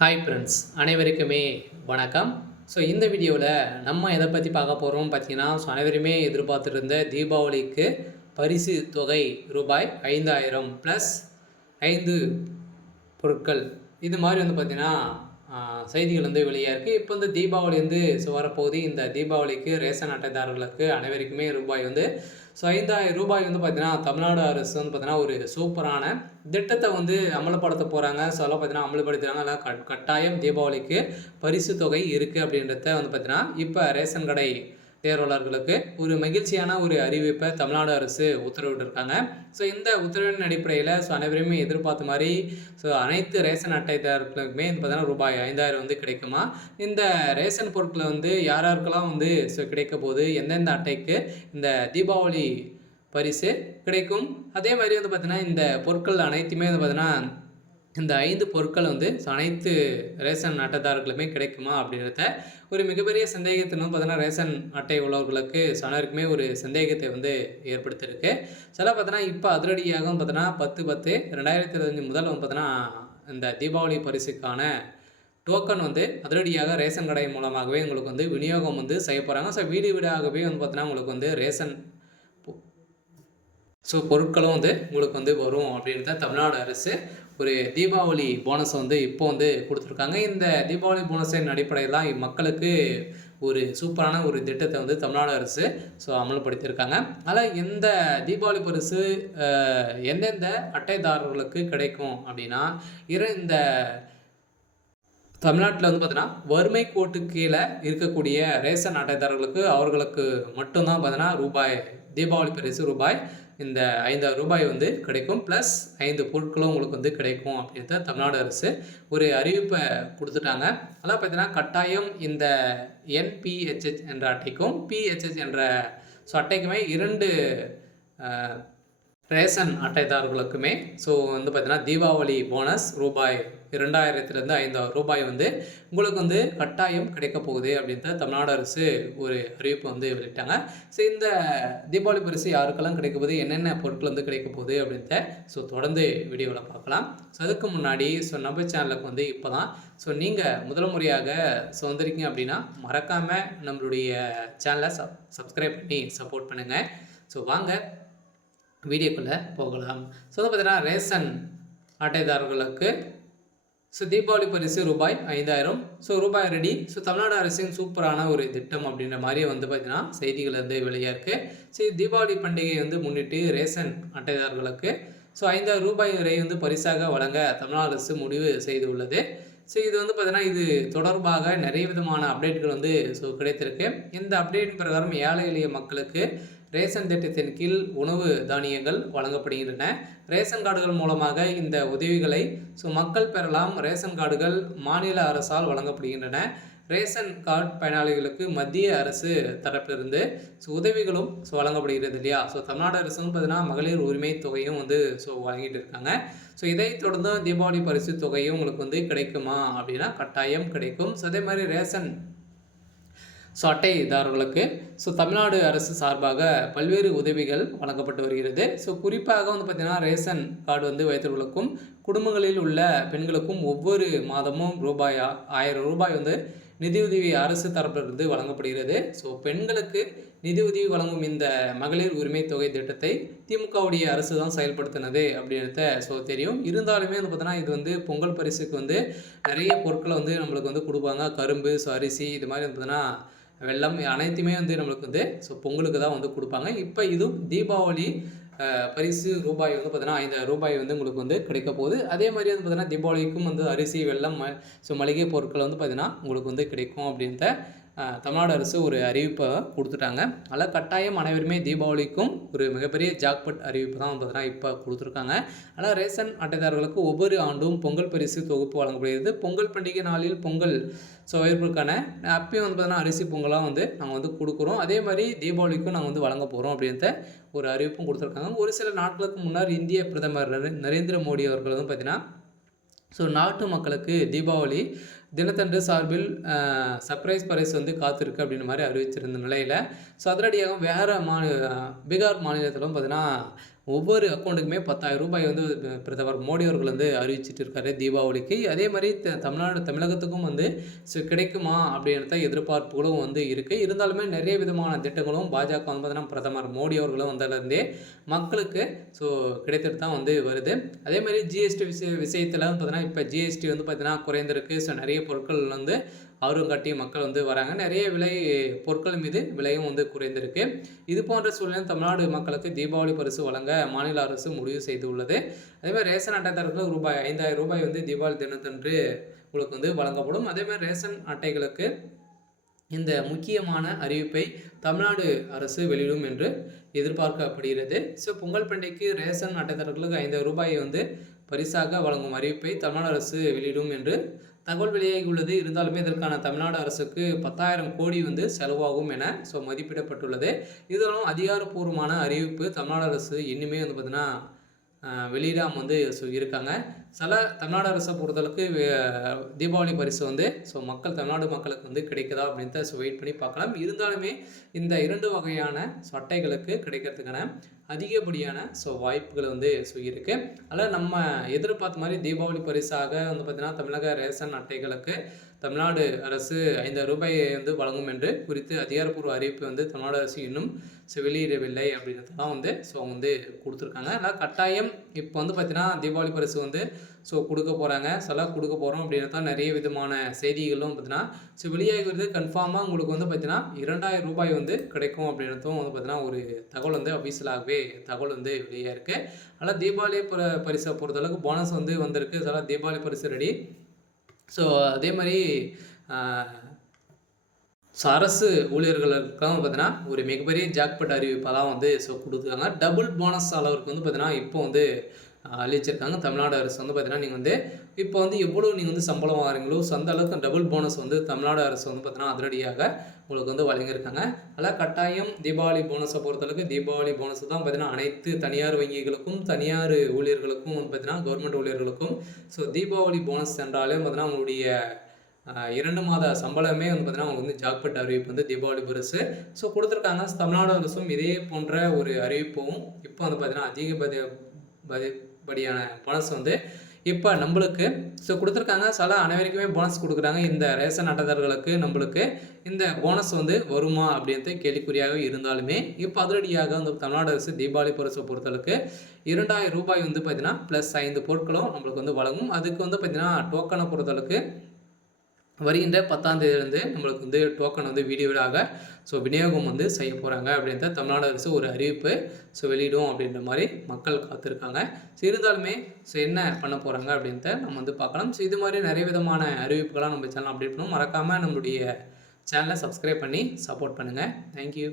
Hi friends, அனைவருக்குமே வணக்கம். இந்த வீடியோவில் நம்ம எதை பற்றி பார்க்க போகிறோம் பார்த்தீங்கன்னா, அனைவருமே எதிர்பார்த்துருந்த தீபாவளிக்கு பரிசு தொகை ரூபாய் 5000 ப்ளஸ் 5 பொருட்கள். இது மாதிரி பார்த்தீங்கன்னா, செய்திகள் வெளியாக இருக்குது. இப்போ தீபாவளி வரப்போகுது. இந்த தீபாவளிக்கு ரேஷன் அட்டைதாரர்களுக்கு அனைவருக்குமே ரூபாய் 5000 பார்த்தீங்கன்னா, தமிழ்நாடு அரசு பார்த்தீங்கன்னா ஒரு சூப்பரான திட்டத்தை அமல்படுத்த போகிறாங்க. அதெல்லாம் பார்த்தீங்கன்னா அமல்படுத்துகிறாங்க. அதெல்லாம் கட்டாயம் தீபாவளிக்கு பரிசு தொகை இருக்குது அப்படின்றத பார்த்தீங்கன்னா, இப்போ ரேஷன் கடை தேர்வாளர்களுக்கு ஒரு மகிழ்ச்சியான ஒரு அறிவிப்பை தமிழ்நாடு அரசு உத்தரவிட்டிருக்காங்க. இந்த உத்தரவின் அடிப்படையில் அனைவருமே எதிர்பார்த்த மாதிரி அனைத்து ரேஷன் அட்டைதாரர்களுக்குமே பார்த்தீங்கன்னா ரூபாய் 5000 கிடைக்குமா? இந்த ரேஷன் பொருட்களை யாராருக்கெல்லாம் கிடைக்க போகுது, எந்தெந்த அட்டைக்கு இந்த தீபாவளி பரிசு கிடைக்கும், அதே மாதிரி பார்த்தீங்கன்னா இந்த பொருட்கள் அனைத்துமே பார்த்தீங்கன்னா இந்த 5 பொருட்கள் அனைத்து ரேஷன் அட்டைதாரர்களுமே கிடைக்குமா அப்படின்றத ஒரு மிகப்பெரிய சந்தேகத்தை பார்த்தீங்கன்னா ரேஷன் அட்டை உள்ளவர்களுக்கு அனைவருக்குமே ஒரு சந்தேகத்தை ஏற்படுத்தியிருக்கு. சில பார்த்தீங்கன்னா இப்போ அதிரடியாக பார்த்தீங்கன்னா 10/10/2025 முதல் பார்த்தீங்கன்னா இந்த தீபாவளி பரிசுக்கான டோக்கன் அதிரடியாக ரேஷன் கடை மூலமாகவே உங்களுக்கு விநியோகம் செய்ய போகிறாங்க. வீடு வீடாகவே பார்த்தீங்கன்னா உங்களுக்கு ரேஷன் பொருட்களும் உங்களுக்கு வரும் அப்படின்றத தமிழ்நாடு அரசு ஒரு தீபாவளி போனஸை இப்போ கொடுத்துருக்காங்க. இந்த தீபாவளி போனஸின் அடிப்படையில் மக்களுக்கு ஒரு சூப்பரான ஒரு திட்டத்தை தமிழ்நாடு அரசு அமல்படுத்தியிருக்காங்க. அதில் இந்த தீபாவளி பரிசு எந்தெந்த அட்டைதாரர்களுக்கு கிடைக்கும் அப்படின்னா, இந்த தமிழ்நாட்டில் பார்த்தீங்கன்னா வறுமை கோட்டுக்கு கீழே இருக்கக்கூடிய ரேஷன் அட்டைதாரர்களுக்கு அவர்களுக்கு மட்டும்தான் பார்த்தீங்கன்னா தீபாவளி பரிசு இந்த 5000 கிடைக்கும். ப்ளஸ் 5 பொருட்களும் உங்களுக்கு கிடைக்கும் அப்படின்றத தமிழ்நாடு அரசு ஒரு அறிவிப்பை கொடுத்துட்டாங்க. அதெல்லாம் பார்த்தீங்கன்னா கட்டாயம் இந்த என்பிஹெச்ஹெச் என்ற அட்டைக்கும் பிஹெச்ஹெச் என்ற அட்டைக்குமே 2 ரேஷன் அட்டைதாரர்களுக்குமே பார்த்தீங்கன்னா தீபாவளி போனஸ் ரூபாய் 2000 5000 உங்களுக்கு கட்டாயம் கிடைக்க போகுது அப்படின்றத தமிழ்நாடு அரசு ஒரு அறிவிப்பு வெளியிட்டாங்க. இந்த தீபாவளி பரிசு யாருக்கெல்லாம் கிடைக்க போகுது, என்னென்ன பொருட்கள் கிடைக்க போகுது அப்படின்றத தொடர்ந்து வீடியோவில் பார்க்கலாம். அதுக்கு முன்னாடி நம்ம சேனலுக்கு இப்போ தான் நீங்கள் முதல் முறையாக வந்திருக்கீங்க அப்படின்னா மறக்காமல் நம்மளுடைய சேனலை சப்ஸ்கிரைப் பண்ணி சப்போர்ட் பண்ணுங்கள். வாங்க வீடியோக்குள்ளே போகலாம். பார்த்தீங்கன்னா ரேஷன் அட்டைதாரர்களுக்கு தீபாவளி பரிசு ரூபாய் 5000 ரூபாய் ரெடி. தமிழ்நாடு அரசின் சூப்பரான ஒரு திட்டம் அப்படின்ற மாதிரி பார்த்தீங்கன்னா செய்திகள் வெளியாக இருக்குது. தீபாவளி பண்டிகை முன்னிட்டு ரேஷன் அட்டைதாரர்களுக்கு 5000 ரூபாய் வரை பரிசாக வழங்க தமிழ்நாடு அரசு முடிவு செய்துள்ளது. இது பார்த்தீங்கன்னா இது தொடர்பாக நிறைய விதமான அப்டேட்கள் கிடைத்திருக்கு. இந்த அப்டேட் பிரகாரம் ஏழை எளிய மக்களுக்கு ரேஷன் திட்டத்தின் கீழ் உணவு தானியங்கள் வழங்கப்படுகின்றன. ரேஷன் கார்டுகள் மூலமாக இந்த உதவிகளை மக்கள் பெறலாம். ரேஷன் கார்டுகள் மாநில அரசால் வழங்கப்படுகின்றன. ரேஷன் கார்டு பயனாளிகளுக்கு மத்திய அரசு தரப்பிலிருந்து உதவிகளும் வழங்கப்படுகிறது இல்லையா. தமிழ்நாடு அரசு பார்த்தீங்கன்னா மகளிர் உரிமை தொகையும் வழங்கிட்டு இருக்காங்க. இதை தொடர்ந்து தீபாவளி பரிசு தொகையும் உங்களுக்கு கிடைக்குமா அப்படின்னா கட்டாயம் கிடைக்கும். அதே மாதிரி ரேஷன் அட்டைதாரர்களுக்கு தமிழ்நாடு அரசு சார்பாக பல்வேறு உதவிகள் வழங்கப்பட்டு வருகிறது. குறிப்பாக பார்த்தீங்கன்னா ரேஷன் கார்டு வைத்தவர்களுக்கும் குடும்பங்களில் உள்ள பெண்களுக்கும் ஒவ்வொரு மாதமும் ரூபாய் 1000 நிதியுதவி அரசு தரப்பிலிருந்து வழங்கப்படுகிறது. பெண்களுக்கு நிதியுதவி வழங்கும் இந்த மகளிர் உரிமை தொகை திட்டத்தை திமுகவுடைய அரசு தான் செயல்படுத்தினது அப்படின்றத தெரியும். இருந்தாலுமே பார்த்தீங்கன்னா இது பொங்கல் பரிசுக்கு நிறைய பொருட்களை நம்மளுக்கு கொடுப்பாங்க. கரும்பு, அரிசி, இது மாதிரி பார்த்தீங்கன்னா வெல்லம் அனைத்துமே நம்மளுக்கு பொங்கலுக்கு தான் கொடுப்பாங்க. இப்போ இதுவும் தீபாவளி பரிசு ரூபாய் பார்த்தீங்கன்னா 5000 உங்களுக்கு கிடைக்க போகுது. அதே மாதிரி பார்த்தீங்கன்னா தீபாவளிக்கும் அரிசி, வெல்லம், மளிகை பொருட்கள் பார்த்தீங்கன்னா உங்களுக்கு கிடைக்கும் அப்படின்ற தமிழ்நாடு அரசு ஒரு அறிவிப்பை கொடுத்துட்டாங்க. அதில் கட்டாயம் அனைவருமே தீபாவளிக்கும் ஒரு மிகப்பெரிய ஜாக்பட் அறிவிப்பு தான் பார்த்தீங்கன்னா இப்போ கொடுத்துருக்காங்க. ஆனால் ரேஷன் அட்டைதாரர்களுக்கு ஒவ்வொரு ஆண்டும் பொங்கல் பரிசு தொகுப்பு வழங்கப்படுகிறது. பொங்கல் பண்டிகை நாளில் பொங்கல் வைப்புக்கான அப்பயும் பார்த்தீங்கன்னா அரிசி பொங்கலாக நாங்கள் கொடுக்குறோம். அதே மாதிரி தீபாவளிக்கும் நாங்கள் வழங்க போகிறோம் அப்படின்ற ஒரு அறிவிப்பும் கொடுத்துருக்காங்க. ஒரு சில நாட்களுக்கு முன்னர் இந்திய பிரதமர் நரேந்திர மோடி அவர்கள் பார்த்தீங்கன்னா நாட்டு மக்களுக்கு தீபாவளி தினத்தன்று சார்பில் சர்ப்ரைஸ் பரிசு காத்திருக்கு அப்படின்ற மாதிரி அறிவிச்சிருந்த நிலையில் அதிரடியாக வேறு பீகார் மாநிலத்திலும் பார்த்தீங்கன்னா ஒவ்வொரு அக்கவுண்ட்டுக்குமே ரூ. 10,000 வந்து பிரதமர் மோடி அவர்கள் வந்து அறிவிச்சிட்டு இருக்காரு தீபாவளிக்கு. அதே மாரி தமிழகத்துக்கும் வந்து கிடைக்குமா அப்படின்ற எதிர்பார்ப்புகளும் வந்து இருக்கு. இருந்தாலுமே நிறைய விதமான திட்டங்களும் பாஜக வந்து பார்த்தீங்கன்னா பிரதமர் மோடி அவர்களும் வந்ததுலேருந்தே மக்களுக்கு கிடைத்துட்டு தான் வந்து வருது. அதே மாரி ஜிஎஸ்டி விஷயத்துல பார்த்தீங்கன்னா இப்ப ஜிஎஸ்டி வந்து பார்த்தீங்கன்னா குறைந்திருக்கு. நிறைய பொருட்கள் வந்து அவரும் கட்டி மக்கள் வந்து வராங்க. நிறைய பொருட்கள் மீது விலையும் வந்து குறைந்திருக்கு. இது போன்ற சூழ்நிலையில் தமிழ்நாடு மக்களுக்கு தீபாவளி பரிசு வழங்க மாநில அரசு முடிவு செய்துள்ளது. அதே மாரி ரேஷன் அட்டைதாரர்களுக்கு ரூபாய் 5,000 வந்து தீபாவளி தினத்தன்று உங்களுக்கு வந்து வழங்கப்படும். அதே மாரி ரேஷன் அட்டைகளுக்கு இந்த முக்கியமான அறிவிப்பை தமிழ்நாடு அரசு வெளியிடும் என்று எதிர்பார்க்கப்படுகிறது. பொங்கல் பண்டிகைக்கு ரேஷன் அட்டைதாரர்களுக்கு 5,000 வந்து பரிசாக வழங்கும் அறிவிப்பை தமிழ்நாடு அரசு வெளியிடும் என்று தகவல் வெளியாகி உள்ளது. இருந்தாலுமே இதற்கான தமிழ்நாடு அரசுக்கு 10,000 கோடி வந்து செலவாகும் என மதிப்பிடப்பட்டுள்ளது. இதெல்லாம் அதிகாரப்பூர்வமான அறிவிப்பு தமிழ்நாடு அரசு இன்னுமே வந்து பார்த்தீங்கன்னா வெளியிடாமல் வந்து இருக்காங்க. தமிழ்நாடு அரசை பொறுத்தளவுக்கு தீபாவளி பரிசு வந்து தமிழ்நாடு மக்களுக்கு வந்து கிடைக்குதா அப்படின்ட்டு வெயிட் பண்ணி பார்க்கலாம். இருந்தாலுமே இந்த 2 வகையான அட்டைகளுக்கு கிடைக்கிறதுக்கான அதிகப்படியான வாய்ப்புகள் வந்து இருக்கு. அதில் நம்ம எதிர்பார்த்த மாதிரி தீபாவளி பரிசாக வந்து பார்த்தீங்கன்னா தமிழக ரேஷன் அட்டைகளுக்கு தமிழ்நாடு அரசு 5,000 வந்து வழங்கும் என்று குறித்து அதிகாரப்பூர்வ அறிவிப்பு வந்து தமிழ்நாடு அரசு இன்னும் வெளியிடவில்லை அப்படின்றதெல்லாம் வந்து வந்து கொடுத்துருக்காங்க. அதனால் கட்டாயம் இப்போ வந்து பார்த்தீங்கன்னா தீபாவளி பரிசு வந்து கொடுக்க போகிறாங்க, கொடுக்க போகிறோம் அப்படின்றது தான் நிறைய விதமான செய்திகளும் பார்த்தீங்கன்னா வெளியாகிறது. கன்ஃபார்மாக உங்களுக்கு வந்து பார்த்தீங்கன்னா ரூ. 2,000 வந்து கிடைக்கும் அப்படின்றதும் வந்து பார்த்தீங்கன்னா ஒரு தகவல் வந்து அஃபீஷியலாகவே தகவல் வந்து வெளியாக இருக்குது. அதனால் தீபாவளி பரிசை பொறுத்தளவுக்கு போனஸ் வந்து வந்திருக்கு. தீபாவளி பரிசு ரெடி. அதே மாதிரி அரசு ஊழியர்களுக்காக பார்த்தீங்கன்னா ஒரு மிகப்பெரிய ஜாக்பாட் அறிவிப்பாக தான் வந்து கொடுத்துருக்காங்க. டபுள் போனஸ் அளவுக்கு வந்து பார்த்தீங்கன்னா இப்போ வந்து அளிச்சிருக்காங்க தமிழ்நாடு அரசு வந்து பார்த்தீங்கன்னா நீங்கள் வந்து இப்போ வந்து எவ்வளோ நீங்கள் வந்து சம்பளம் வாங்குறீங்களோ அந்த அளவுக்கு டபுள் போனஸ் வந்து தமிழ்நாடு அரசு வந்து பார்த்தீங்கன்னா அதிரடியாக உங்களுக்கு வந்து வழங்கியிருக்காங்க. அதனால் கட்டாயம் தீபாவளி போனஸை பொறுத்தளவுக்கு தீபாவளி போனஸ் தான் பார்த்தீங்கன்னா அனைத்து தனியார் வங்கிகளுக்கும் தனியார் ஊழியர்களுக்கும் வந்து பார்த்தீங்கன்னா கவர்மெண்ட் ஊழியர்களுக்கும் தீபாவளி போனஸ் என்றாலே பார்த்தீங்கன்னா உங்களுடைய 2 மாத சம்பளமே வந்து பார்த்தீங்கன்னா அவங்க வந்து ஜாக்பாட் அறிவிப்பு வந்து தீபாவளி பரிசு கொடுத்துருக்காங்க. தமிழ்நாடு அரசும் இதே போன்ற ஒரு அறிவிப்பும் இப்போ வந்து பார்த்தீங்கன்னா படியான போனஸ் வந்து இப்போ நம்மளுக்கு கொடுத்துருக்காங்க. அனைவருக்குமே போனஸ் கொடுக்குறாங்க. இந்த ரேஷன் அட்டைதாரர்களுக்கு நம்மளுக்கு இந்த போனஸ் வந்து வருமா அப்படின்றது கேள்விக்குறியாக இருந்தாலுமே இப்போ அதிரடியாக வந்து தமிழ்நாடு அரசு தீபாவளி பரிசை பொறுத்தளவுக்கு ரூ. 2,000 வந்து பார்த்தீங்கன்னா ப்ளஸ் 5 பொருட்களும் நம்மளுக்கு வந்து வழங்கும். அதுக்கு வந்து பார்த்தீங்கன்னா டோக்கனை பொறுத்தளவுக்கு வருகின்ற 10ஆம் தேதியிலேருந்து நம்மளுக்கு வந்து டோக்கன் வந்து வீடியோவாக விநியோகம் வந்து செய்ய போகிறாங்க அப்படின்ற தமிழ்நாடு அரசு ஒரு அறிவிப்பு வெளியிடும் அப்படின்ற மாதிரி மக்கள் காத்திருக்காங்க. இருந்தாலுமே என்ன பண்ண போகிறாங்க அப்படின்ட்டு நம்ம வந்து பார்க்கலாம். இது மாதிரி நிறைய விதமான அறிவிப்புகளாக நம்ம சேனல் அப்டேட் பண்ணணும். மறக்காமல் நம்மளுடைய சேனலை சப்ஸ்கிரைப் பண்ணி சப்போர்ட் பண்ணுங்கள். தேங்க்யூ.